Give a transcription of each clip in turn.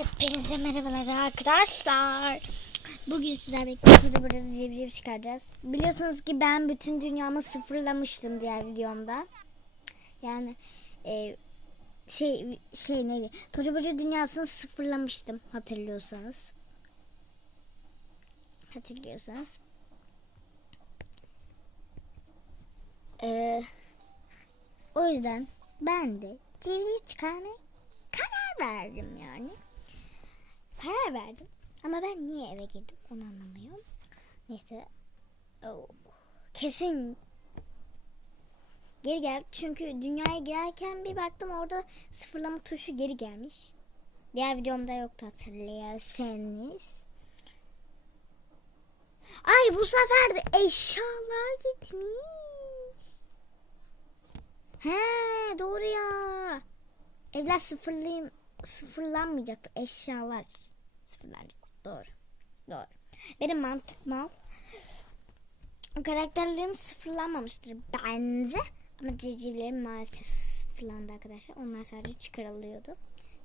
Hepinize merhabalar arkadaşlar. Bugün sizlerle birlikte burada civciv çıkaracağız. Biliyorsunuz ki ben bütün dünyamı sıfırlamıştım diğer videomda. Yani e, şey şey neydi? Toca Boca dünyasını sıfırlamıştım hatırlıyorsanız. Hatırlıyorsanız. Ee, o yüzden ben de civciv çıkarmaya karar verdim yani. Karar verdim. Ama ben niye eve girdim onu anlamıyorum. Neyse. Oh. Kesin geri geldi. Çünkü dünyaya girerken bir baktım orada sıfırlama tuşu geri gelmiş. Diğer videomda yoktu hatırlayarsanız. Ay bu sefer de eşyalar gitmiş. He doğru ya. Evler sıfırlayım sıfırlanmayacaktı. Eşyalar sıfırlanacak. Doğru. Doğru. Benim mantık mal. Karakterlerim sıfırlanmamıştır bence. Ama civcivlerim maalesef sıfırlandı arkadaşlar. Onlar sadece çıkarılıyordu.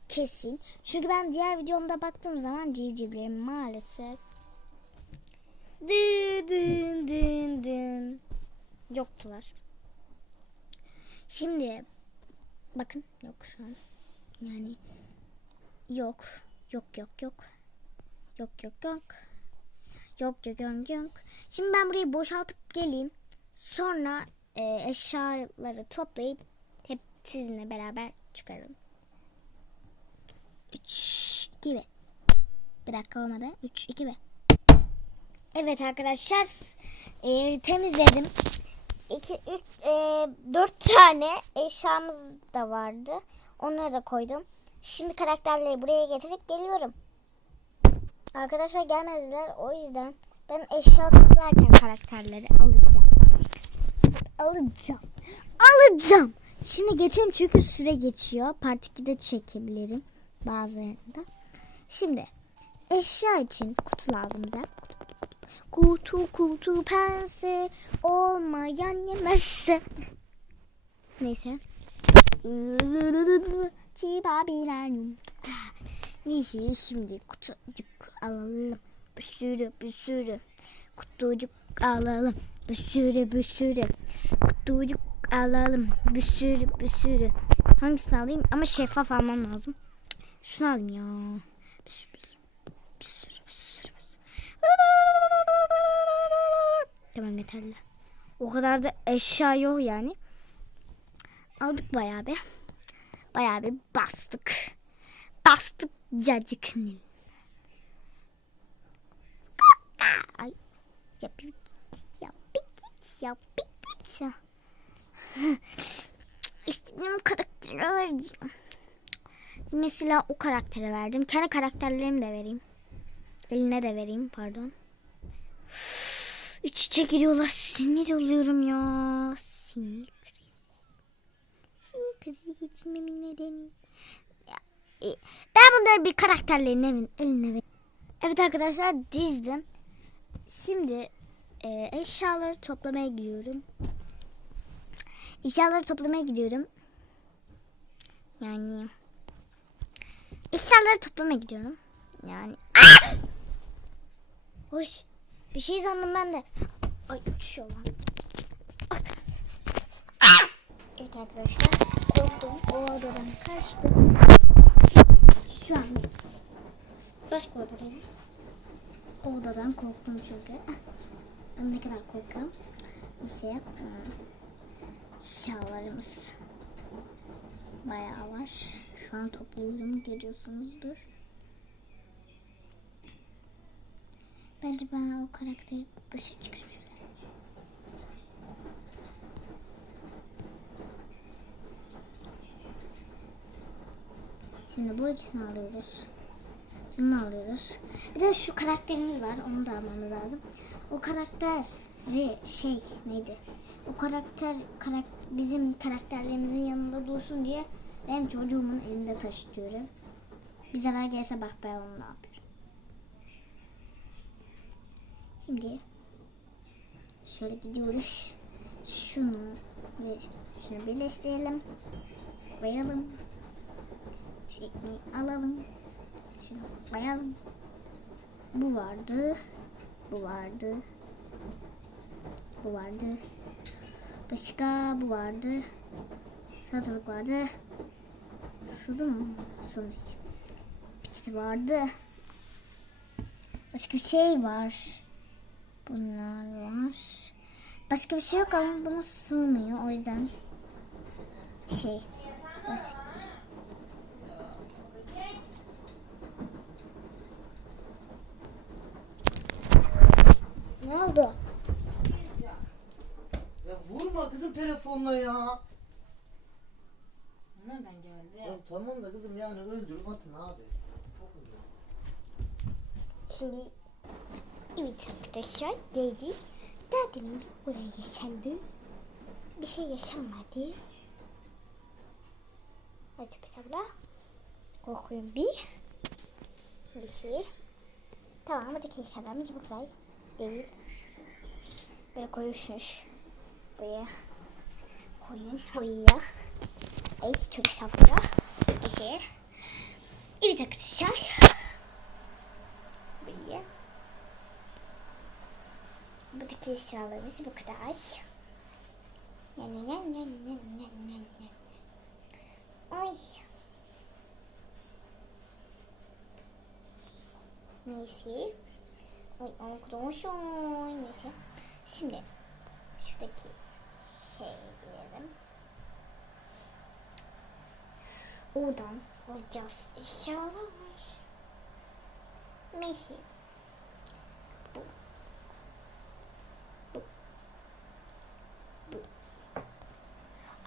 Kesin. Çünkü ben diğer videomda baktığım zaman civcivlerim maalesef dın dın dın dın yoktular. Şimdi bakın yok şu an. Yani yok. Yok yok yok. Yok yok yok. Yok yok yok yok. Şimdi ben burayı boşaltıp geleyim. Sonra e, eşyaları toplayıp hep sizinle beraber çıkaralım. 3 2 ve bir dakika olmadı. 3 2 ve Evet arkadaşlar e, temizledim. 2 3 4 tane eşyamız da vardı. Onları da koydum. Şimdi karakterleri buraya getirip geliyorum. Arkadaşlar gelmediler. O yüzden ben eşya toplarken karakterleri alacağım. Alacağım. Alacağım. Şimdi geçelim çünkü süre geçiyor. Part 2'de çekebilirim bazılarında. Şimdi eşya için kutu lazım bize. Kutu kutu pense olmayan yemezse. Neyse. Çibabilerim. Neyse şimdi kutucuk alalım. Bir sürü bir sürü. Kutucuk alalım. Bir sürü bir sürü. Kutucuk alalım. Bir sürü bir sürü. Hangisini alayım? Ama şeffaf almam lazım. Şunu alayım ya. Bir sürü bir sürü. Bir sürü bir sürü. Tamam yeterli. O kadar da eşya yok yani. Aldık bayağı bir. Bayağı bir bastık. Bastık cacık. Ay. Ya bir git. Ya bir git. Ya bir git. İstediğim karakteri vereceğim. Mesela o karaktere verdim. Kendi karakterlerimi de vereyim. Eline de vereyim pardon. İç içe giriyorlar. Sinir oluyorum ya. Sinir krizi. Sinir krizi geçirmemin nedeni. Ya, e, Ben bunları bir karakterlerin evin, eline ver. Evet arkadaşlar dizdim. Şimdi e, eşyaları toplamaya gidiyorum. Eşyaları toplamaya gidiyorum. Yani eşyaları toplamaya gidiyorum. Yani Hoş. Bir şey sandım ben de. Ay uçuyor lan. Bak. Evet arkadaşlar. Korktum. O odadan kaçtım. Şu an başka odadayım. O odadan korktum çünkü. Ben ne kadar. İşte hmm, eşyalarımız bayağı var. Şu an topluyorum görüyorsunuzdur. Bence ben o karakteri dışarı çıkarım şöyle. Şimdi bu ikisini alıyoruz. Bunu alıyoruz. Bir de şu karakterimiz var. Onu da almamız lazım. O karakter şey, neydi? O karakter karak, bizim karakterlerimizin yanında dursun diye benim çocuğumun elinde taşıtıyorum. Bir zarar gelse bak ben onu ne yapıyorum. Şimdi şöyle gidiyoruz. Şunu ve şunu birleştirelim. Koyalım. Şu alalım. Şunu koyalım. Bu vardı. Bu vardı. Bu vardı. Başka bu vardı. Salatalık vardı. Sığdı mı? Sığmış. Peçete vardı. Başka bir şey var. Bunlar var. Başka bir şey yok ama buna sığmıyor. O yüzden şey. Başka. Ne oldu? Ya vurma kızım telefonla ya. Nereden geldi? Ya tamam da kızım yani öldürüp atın abi. Çok. Şimdi evet arkadaşlar geldik. Daha demin buraya yaşandı. Bir şey yaşanmadı. Hadi bismillah. Korkuyorum bir. Bir şey. Tamam buradaki eşyalarımız bu kadar değil. Böyle koyuşmuş. Buraya koyun. Buraya. Ay çok şapka. Şey. Evet arkadaşlar. Buraya. Buradaki eşyalarımız bu kadar. Nyan nyan nyan nyan nyan nyan. Ay. Neyse. Ay arkadaşlar. Neyse. Şimdi şuradaki şey diyelim. Oradan alacağız eşyalar. Neyse. Bu. Bu. Bu.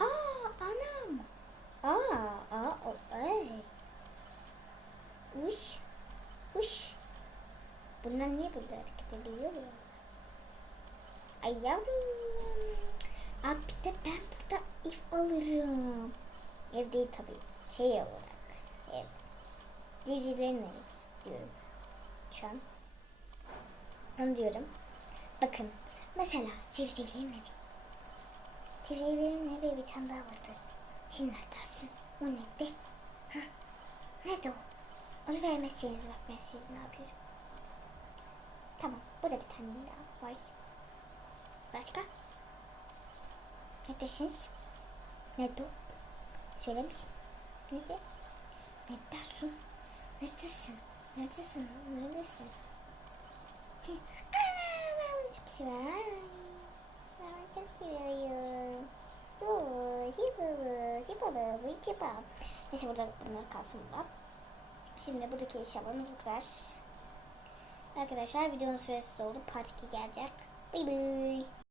Aa anam. Aa, aa, ay. Uş. Uş. Bunlar niye burada hareket ediyor? Ay yavrum. Aa, bir de ben burada if alırım. Ev değil tabii. Şey olarak. Ev. Civcivlerin diyorum. Şu an. Onu diyorum. Bakın. Mesela civcivlerin evi. Civcivlerin evi bir tane daha vardı. Şimdi hatasın. O nerede? Ha? Nerede o? Onu vermezseniz bak ben siz ne yapıyorum. Tamam. Bu da bir tane daha var. Başka? Neredesiniz? Nerede? Söyler misin? Nerede? Neredesin? Neredesin? Neredesin? Neredesin? Ana ben bunu çok seviyorum. Ben bunu çok seviyorum. Cibaba, cibaba, bu cibaba. Neyse burada bunlar kalsın burada. Şimdi buradaki eşyalarımız bu kadar. Arkadaşlar videonun süresi doldu. Part 2 gelecek. 拜拜。